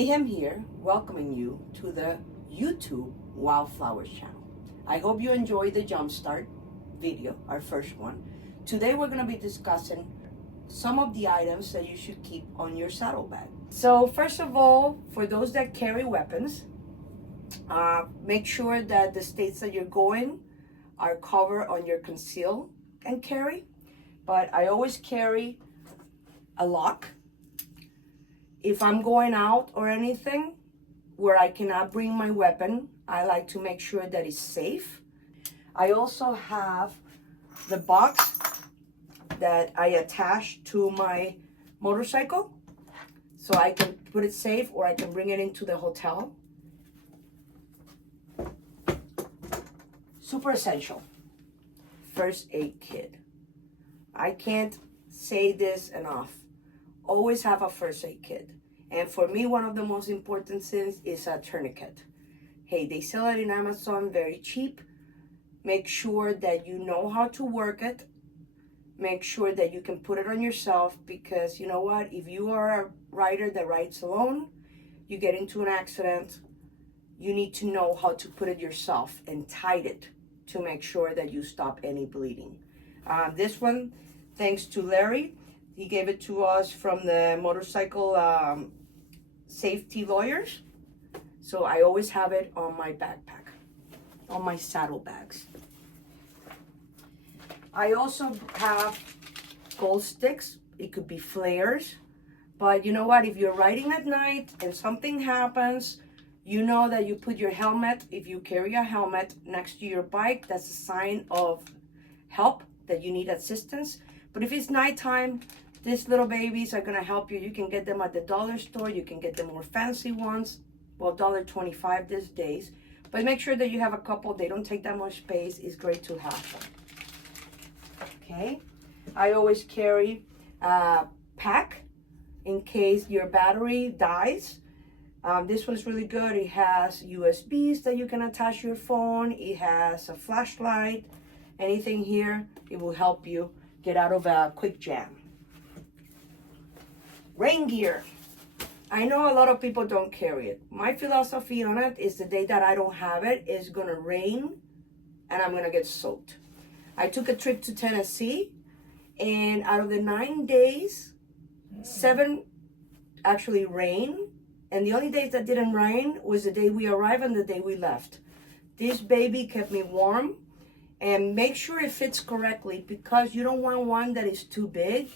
Mayhem here, welcoming you to the YouTube Wildflowers channel. I hope you enjoyed the Jumpstart video, our first one. Today we're going to be discussing some of the items that you should keep on your saddlebag. So first of all, for those that carry weapons, make sure that the states that you're going are covered on your conceal and carry. But I always carry a lock. If I'm going out or anything where I cannot bring my weapon, I like to make sure that it's safe. I also have the box that I attach to my motorcycle so I can put it safe, or I can bring it into the hotel. Super essential. First aid kit. I can't say this enough. Always have a first aid kit. And for me, one of the most important things is a tourniquet. Hey, they sell it in Amazon very cheap. Make sure that you know how to work it. Make sure that you can put it on yourself, because you know what? If you are a rider that rides alone, you get into an accident, you need to know how to put it yourself and tie it to make sure that you stop any bleeding. This one, thanks to Larry, he gave it to us from the motorcycle safety lawyers. So I always have it on my backpack, on my saddlebags. I also have gold sticks. It could be flares. But you know what? If you're riding at night and something happens, you know that you put your helmet, if you carry a helmet next to your bike, that's a sign of help, that you need assistance. But if it's nighttime, these little babies are gonna help you. You can get them at the dollar store. You can get the more fancy ones. Well, $1.25 these days. But make sure that you have a couple. They don't take that much space. It's great to have them. Okay. I always carry a pack in case your battery dies. This one's really good. It has USBs that you can attach your phone. It has a flashlight. Anything here, it will help you get out of a quick jam. Rain gear. I know a lot of people don't carry it. My philosophy on it is the day that I don't have it, it's gonna rain and I'm gonna get soaked. I took a trip to Tennessee, and out of the 9 days, 7 actually rained. And the only days that didn't rain was the day we arrived and the day we left. This baby kept me warm. And make sure it fits correctly, because you don't want one that is too big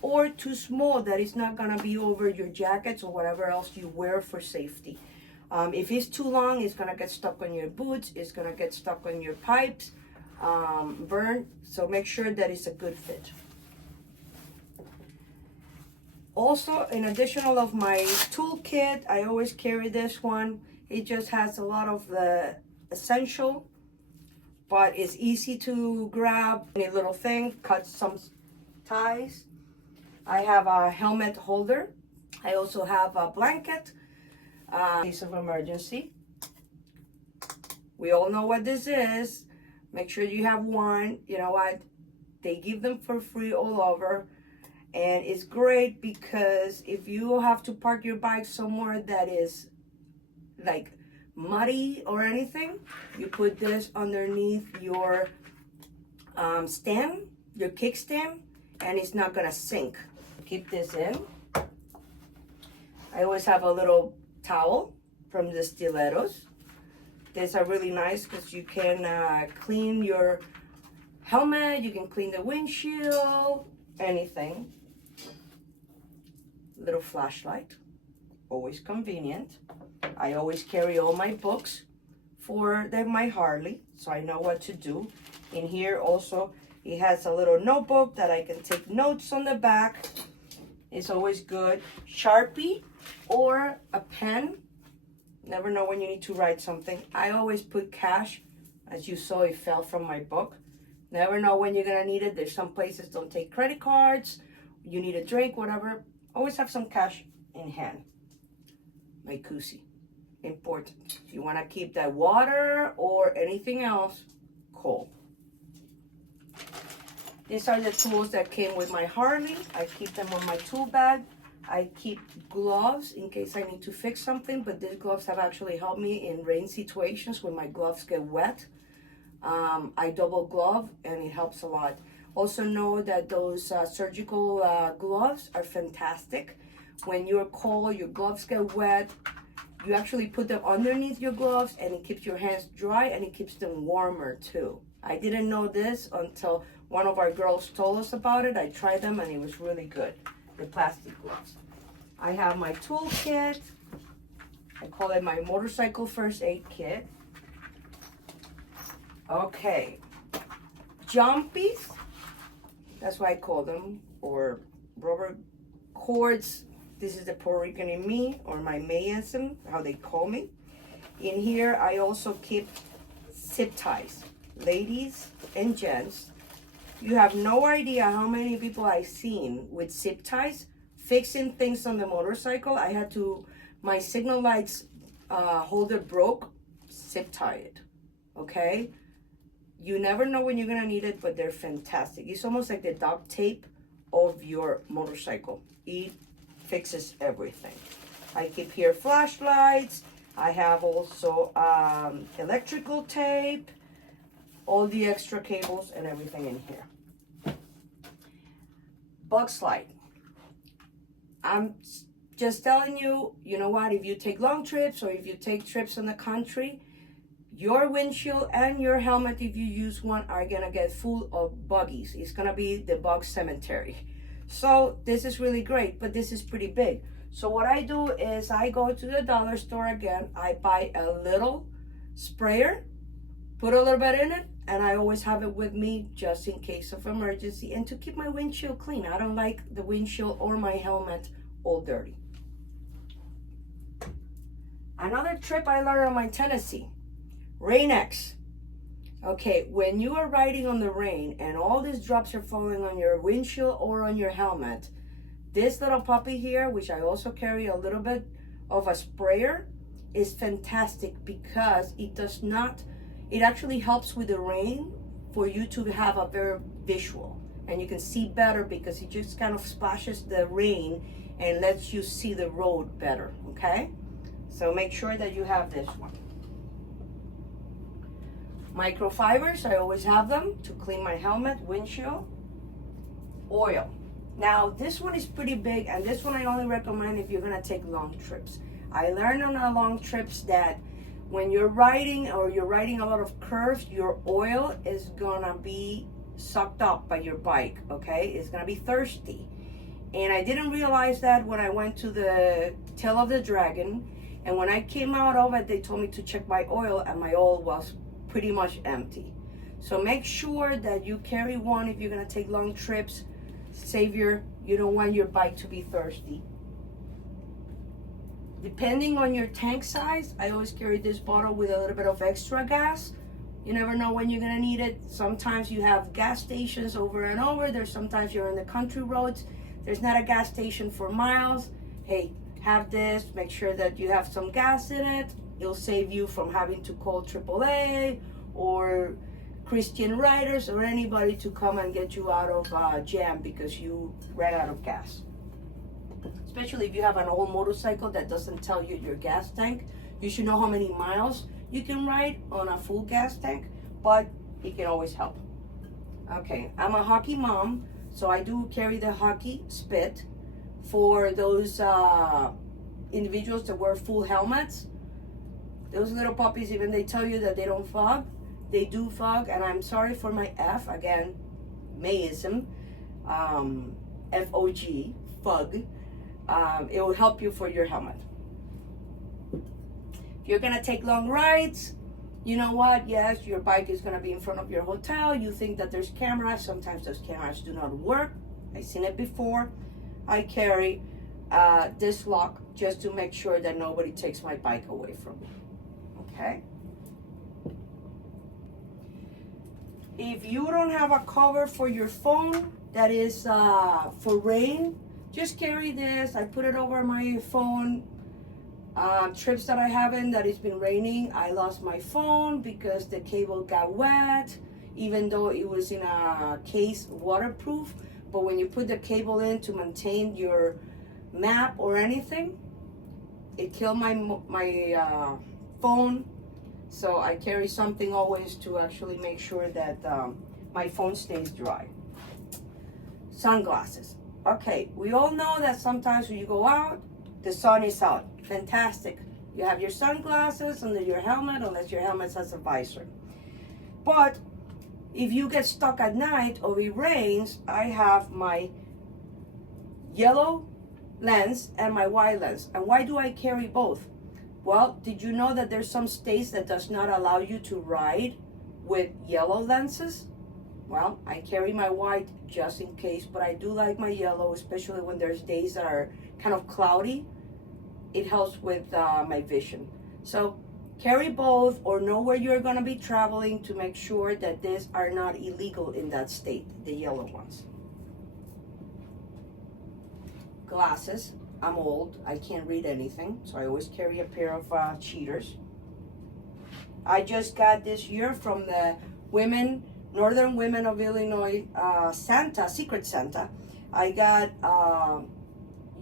or too small that is not gonna be over your jackets or whatever else you wear for safety. If it's too long, it's gonna get stuck on your boots, it's gonna get stuck on your pipes, burn. So make sure that it's a good fit. Also, in additional of my toolkit, I always carry this one. It just has a lot of the essential, but it's easy to grab. Any little thing, cut some ties. I have a helmet holder. I also have a blanket, in case of emergency. We all know what this is. Make sure you have one. You know what? They give them for free all over. And it's great because if you have to park your bike somewhere that is like muddy or anything, you put this underneath your stand, your kickstand, and it's not gonna sink. Keep this in. I always have a little towel from the stilettos. These are really nice because you can clean your helmet, you can clean the windshield, anything. Little flashlight, always convenient. I always carry all my books for my Harley, so I know what to do. In here also, it has a little notebook that I can take notes on the back. It's always good. Sharpie or a pen. Never know when you need to write something. I always put cash. As you saw, it fell from my book. Never know when you're gonna need it. There's some places don't take credit cards. You need a drink, whatever. Always have some cash in hand. My koozie, important. You want to keep that water or anything else cold. These are the tools that came with my Harley. I keep them on my tool bag. I keep gloves in case I need to fix something, but these gloves have actually helped me in rain situations when my gloves get wet. I double glove and it helps a lot. Also know that those surgical gloves are fantastic. When you're cold, your gloves get wet, you actually put them underneath your gloves and it keeps your hands dry and it keeps them warmer too. I didn't know this until one of our girls told us about it. I tried them and it was really good, the plastic gloves. I have my tool kit. I call it my motorcycle first aid kit. Okay, jumpies, that's what I call them, or rubber cords. This is the Puerto Rican in me, or my Mayism, how they call me. In here, I also keep zip ties. Ladies and gents, you have no idea how many people I've seen with zip ties fixing things on the motorcycle. I had to, my signal lights holder broke, zip tie it, okay? You never know when you're gonna need it, but they're fantastic. It's almost like the duct tape of your motorcycle. It fixes everything. I keep here flashlights. I have also electrical tape, all the extra cables and everything in here. Bug slide. I'm just telling you, you know what, if you take long trips or if you take trips in the country, your windshield and your helmet, if you use one, are gonna get full of buggies. It's gonna be the bug cemetery. So this is really great, but this is pretty big. So what I do is I go to the dollar store again, I buy a little sprayer, put a little bit in it, and I always have it with me just in case of emergency and to keep my windshield clean. I don't like the windshield or my helmet all dirty. Another trip I learned on my Tennessee, Rain-X. Okay, when you are riding on the rain and all these drops are falling on your windshield or on your helmet, this little puppy here, which I also carry a little bit of a sprayer, is fantastic because it does not, it actually helps with the rain for you to have a better visual. And you can see better because it just kind of splashes the rain and lets you see the road better, okay? So make sure that you have this one. Microfibers, I always have them to clean my helmet, windshield. Oil. Now this one is pretty big and this one I only recommend if you're gonna take long trips. I learned on our long trips that when you're riding or you're riding a lot of curves, your oil is gonna be sucked up by your bike, okay? It's gonna be thirsty. And I didn't realize that when I went to the Tail of the Dragon, and when I came out of it, they told me to check my oil and my oil was pretty much empty. So make sure that you carry one if you're gonna take long trips. You don't want your bike to be thirsty. Depending on your tank size, I always carry this bottle with a little bit of extra gas. You never know when you're gonna need it. Sometimes you have gas stations over and over. Sometimes you're on the country roads. There's not a gas station for miles. Hey, have this, make sure that you have some gas in it. It'll save you from having to call AAA or Christian Riders or anybody to come and get you out of jam because you ran out of gas. Especially if you have an old motorcycle that doesn't tell you your gas tank. You should know how many miles you can ride on a full gas tank, but it can always help. Okay, I'm a hockey mom, so I do carry the hockey spit for those individuals that wear full helmets. Those little puppies, even they tell you that they don't fog, they do fog, and I'm sorry for my F, again, Mayism, F-O-G, fug. It will help you for your helmet. If you're gonna take long rides, you know what, yes, your bike is gonna be in front of your hotel, you think that there's cameras, sometimes those cameras do not work. I've seen it before. I carry this lock just to make sure that nobody takes my bike away from me. Okay. If you don't have a cover for your phone that is for rain, just carry this. I put it over my phone. Trips that I haven't, that it's been raining, I lost my phone because the cable got wet, even though it was in a case waterproof. But when you put the cable in to maintain your map or anything. It killed my phone, so I carry something always to actually make sure that my phone stays dry. Sunglasses. Okay, we all know that sometimes when you go out, the sun is out. Fantastic. You have your sunglasses under your helmet, unless your helmet has a visor. But if you get stuck at night or it rains, I have my yellow lens and my white lens. And why do I carry both? Well, did you know that there's some states that does not allow you to ride with yellow lenses? Well, I carry my white just in case, but I do like my yellow, especially when there's days that are kind of cloudy. It helps with my vision. So carry both, or know where you're going to be traveling to make sure that these are not illegal in that state, the yellow ones. Glasses. I'm old. I can't read anything, so I always carry a pair of cheaters. I just got this year from the Northern Women of Illinois Secret Santa. I got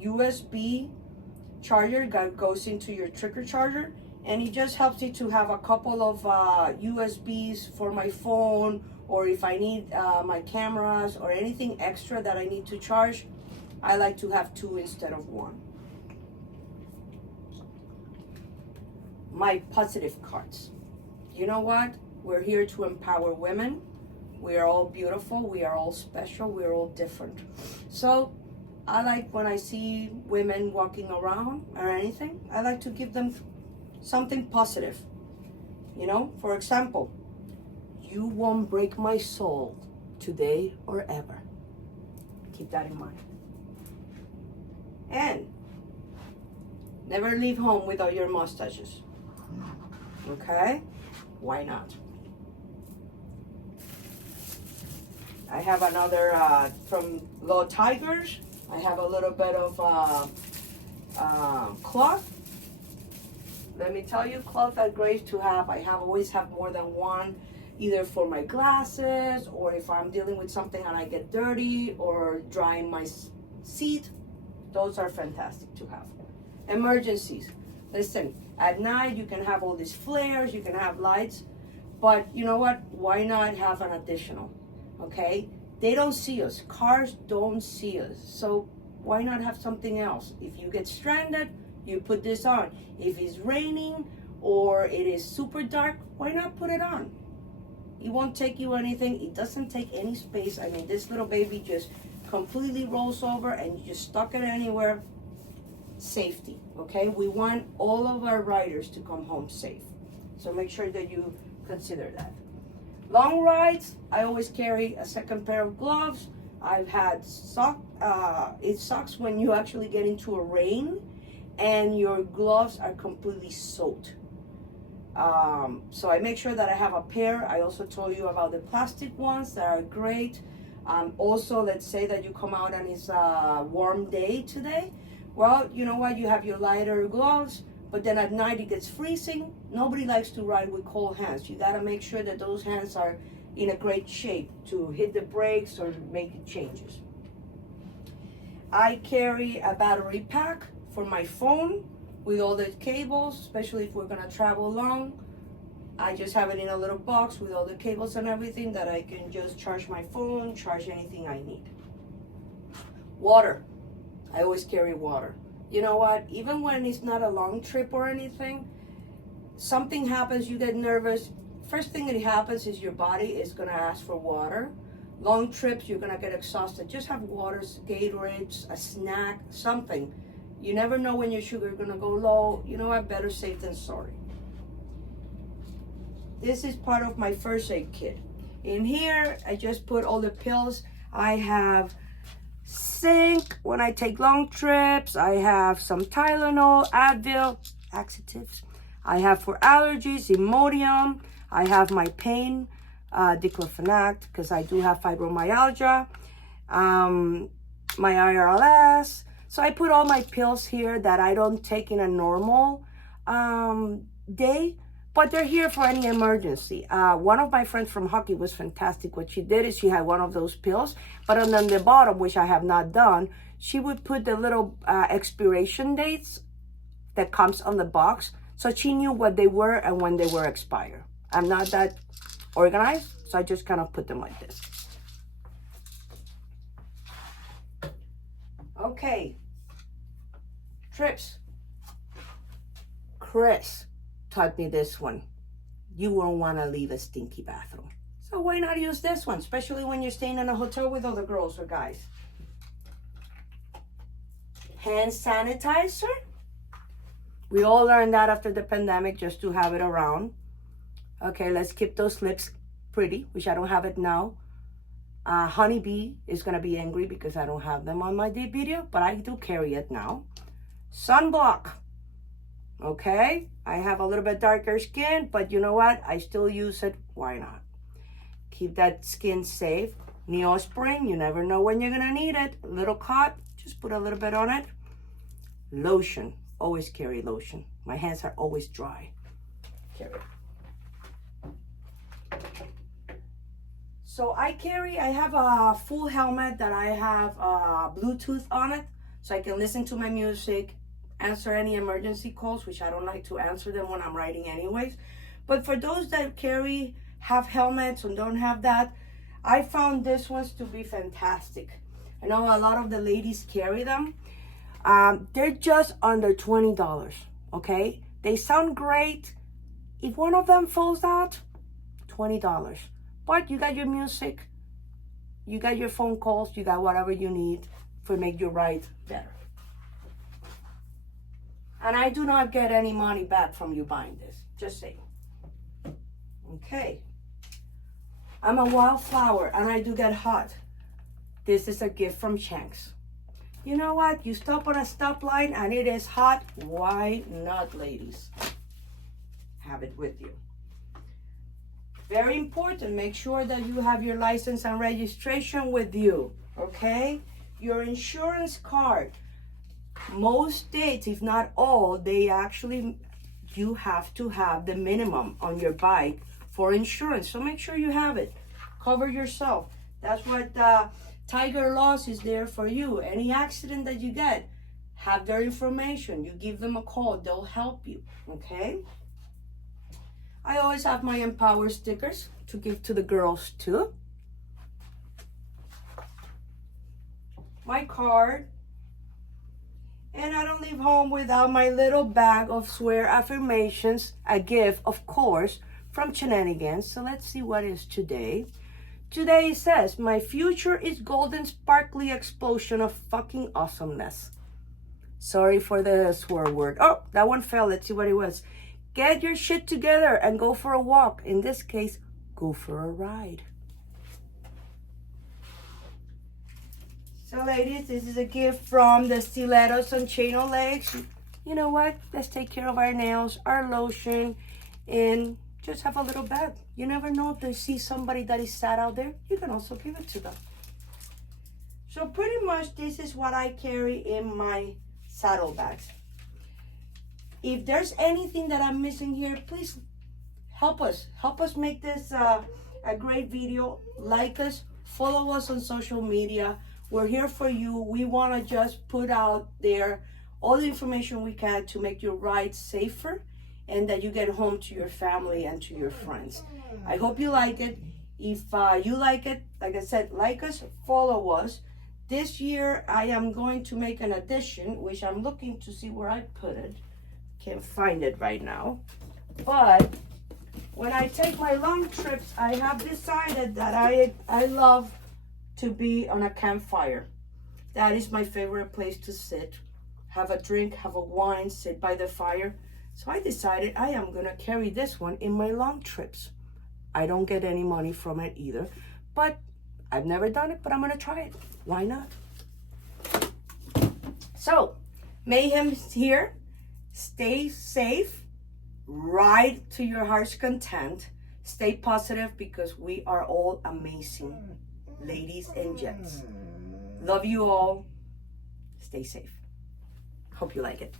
USB charger that goes into your trigger charger, and it just helps me to have a couple of USBs for my phone, or if I need my cameras or anything extra that I need to charge. I like to have two instead of one. My positive cards. You know what? We're here to empower women. We are all beautiful. We are all special. We're all different. So I like when I see women walking around or anything, I like to give them something positive. You know, for example, you won't break my soul today or ever. Keep that in mind. And never leave home without your mustaches. Okay? Why not? I have another from Low Tigers. I have a little bit of cloth. Let me tell you, cloth are great to have. I always have more than one, either for my glasses, or if I'm dealing with something and I get dirty, or drying my seat. Those are fantastic to have. Emergencies. Listen, at night you can have all these flares, you can have lights, but you know what? Why not have an additional? Okay? They don't see us. Cars don't see us. So why not have something else? If you get stranded, you put this on. If it's raining or it is super dark, why not put it on? It won't take you anything. It doesn't take any space. I mean, this little baby just completely rolls over and you just stuck it anywhere. Safety, okay? We want all of our riders to come home safe. So make sure that you consider that. Long rides, I always carry a second pair of gloves. I've had it sucks when you actually get into a rain and your gloves are completely soaked. So I make sure that I have a pair. I also told you about the plastic ones that are great. Also, let's say that you come out and it's a warm day today. Well, you know what? You have your lighter gloves, but then at night it gets freezing. Nobody likes to ride with cold hands. You got to make sure that those hands are in a great shape to hit the brakes or make changes. I carry a battery pack for my phone with all the cables, especially if we're going to travel long. I just have it in a little box with all the cables and everything that I can just charge my phone, charge anything I need. Water. I always carry water. You know what? Even when it's not a long trip or anything, something happens, you get nervous. First thing that happens is your body is going to ask for water. Long trips, you're going to get exhausted. Just have water, Gatorades, a snack, something. You never know when your sugar is going to go low. You know what? Better safe than sorry. This is part of my first aid kit. In here, I just put all the pills. I have zinc when I take long trips. I have some Tylenol, Advil, laxatives. I have for allergies, Imodium. I have my pain, diclofenac, because I do have fibromyalgia. My IRLS. So I put all my pills here that I don't take in a normal day, but they're here for any emergency. One of my friends from hockey was fantastic. What she did is she had one of those pills, but on the bottom, which I have not done, she would put the little expiration dates that comes on the box, so she knew what they were and when they were expired. I'm not that organized, so I just kind of put them like this. Okay, trips. Chris taught me this one. You won't want to leave a stinky bathroom. So why not use this one, especially when you're staying in a hotel with other girls or guys? Hand sanitizer. We all learned that after the pandemic, just to have it around. Okay, let's keep those lips pretty, which I don't have it now. Honeybee is going to be angry because I don't have them on my video, but I do carry it now. Sunblock. Okay, I have a little bit darker skin, but you know what? I still use it. Why not? Keep that skin safe. Neosporin, you never know when you're going to need it. A little cot, just put a little bit on it. Lotion. Always carry lotion. My hands are always dry. Carry it. So I have a full helmet that I have Bluetooth on it, so I can listen to my music, answer any emergency calls, which I don't like to answer them when I'm riding anyways. But for those that have helmets and don't have that, I found this ones to be fantastic. I know a lot of the ladies carry them. They're just under $20, okay? They sound great. If one of them falls out, $20. But you got your music, you got your phone calls, you got whatever you need to make your ride better. And I do not get any money back from you buying this, just saying. Okay. I'm a wildflower and I do get hot. This is a gift from Shanks. You know what? You stop on a stoplight and it is hot. Why not, ladies? Have it with you. Very important, make sure that you have your license and registration with you, okay? Your insurance card. Most states, if not all, you have to have the minimum on your bike for insurance. So make sure you have it. Cover yourself. That's what Tiger Loss is there for you. Any accident that you get, have their information. You give them a call, they'll help you, okay? I always have my Empower stickers to give to the girls too. My card. And I don't leave home without my little bag of swear affirmations, a gift, of course, from Shenanigans. So let's see what is today. Today it says, my future is golden sparkly explosion of fucking awesomeness. Sorry for the swear word. Oh, that one fell. Let's see what it was. Get your shit together and go for a walk. In this case, go for a ride. So ladies, this is a gift from the Stilettos and Chain Legs. You know what? Let's take care of our nails, our lotion, and just have a little bag. You never know if they see somebody that is sad out there. You can also give it to them. So pretty much this is what I carry in my saddlebags. If there's anything that I'm missing here, please help us. Help us make this a great video. Like us, follow us on social media. We're here for you. We want to just put out there all the information we can to make your ride safer and that you get home to your family and to your friends. I hope you like it. If you like it, like I said, like us, follow us. This year, I am going to make an addition, which I'm looking to see where I put it. Can't find it right now. But when I take my long trips, I have decided that I love to be on a campfire. That is my favorite place to sit, have a drink, have a wine, sit by the fire. So I decided I am gonna carry this one in my long trips. I don't get any money from it either, but I've never done it, but I'm gonna try it. Why not? So, Mayhem's here. Stay safe, ride to your heart's content, stay positive because we are all amazing, ladies and gents. Love you all. Stay safe. Hope you like it.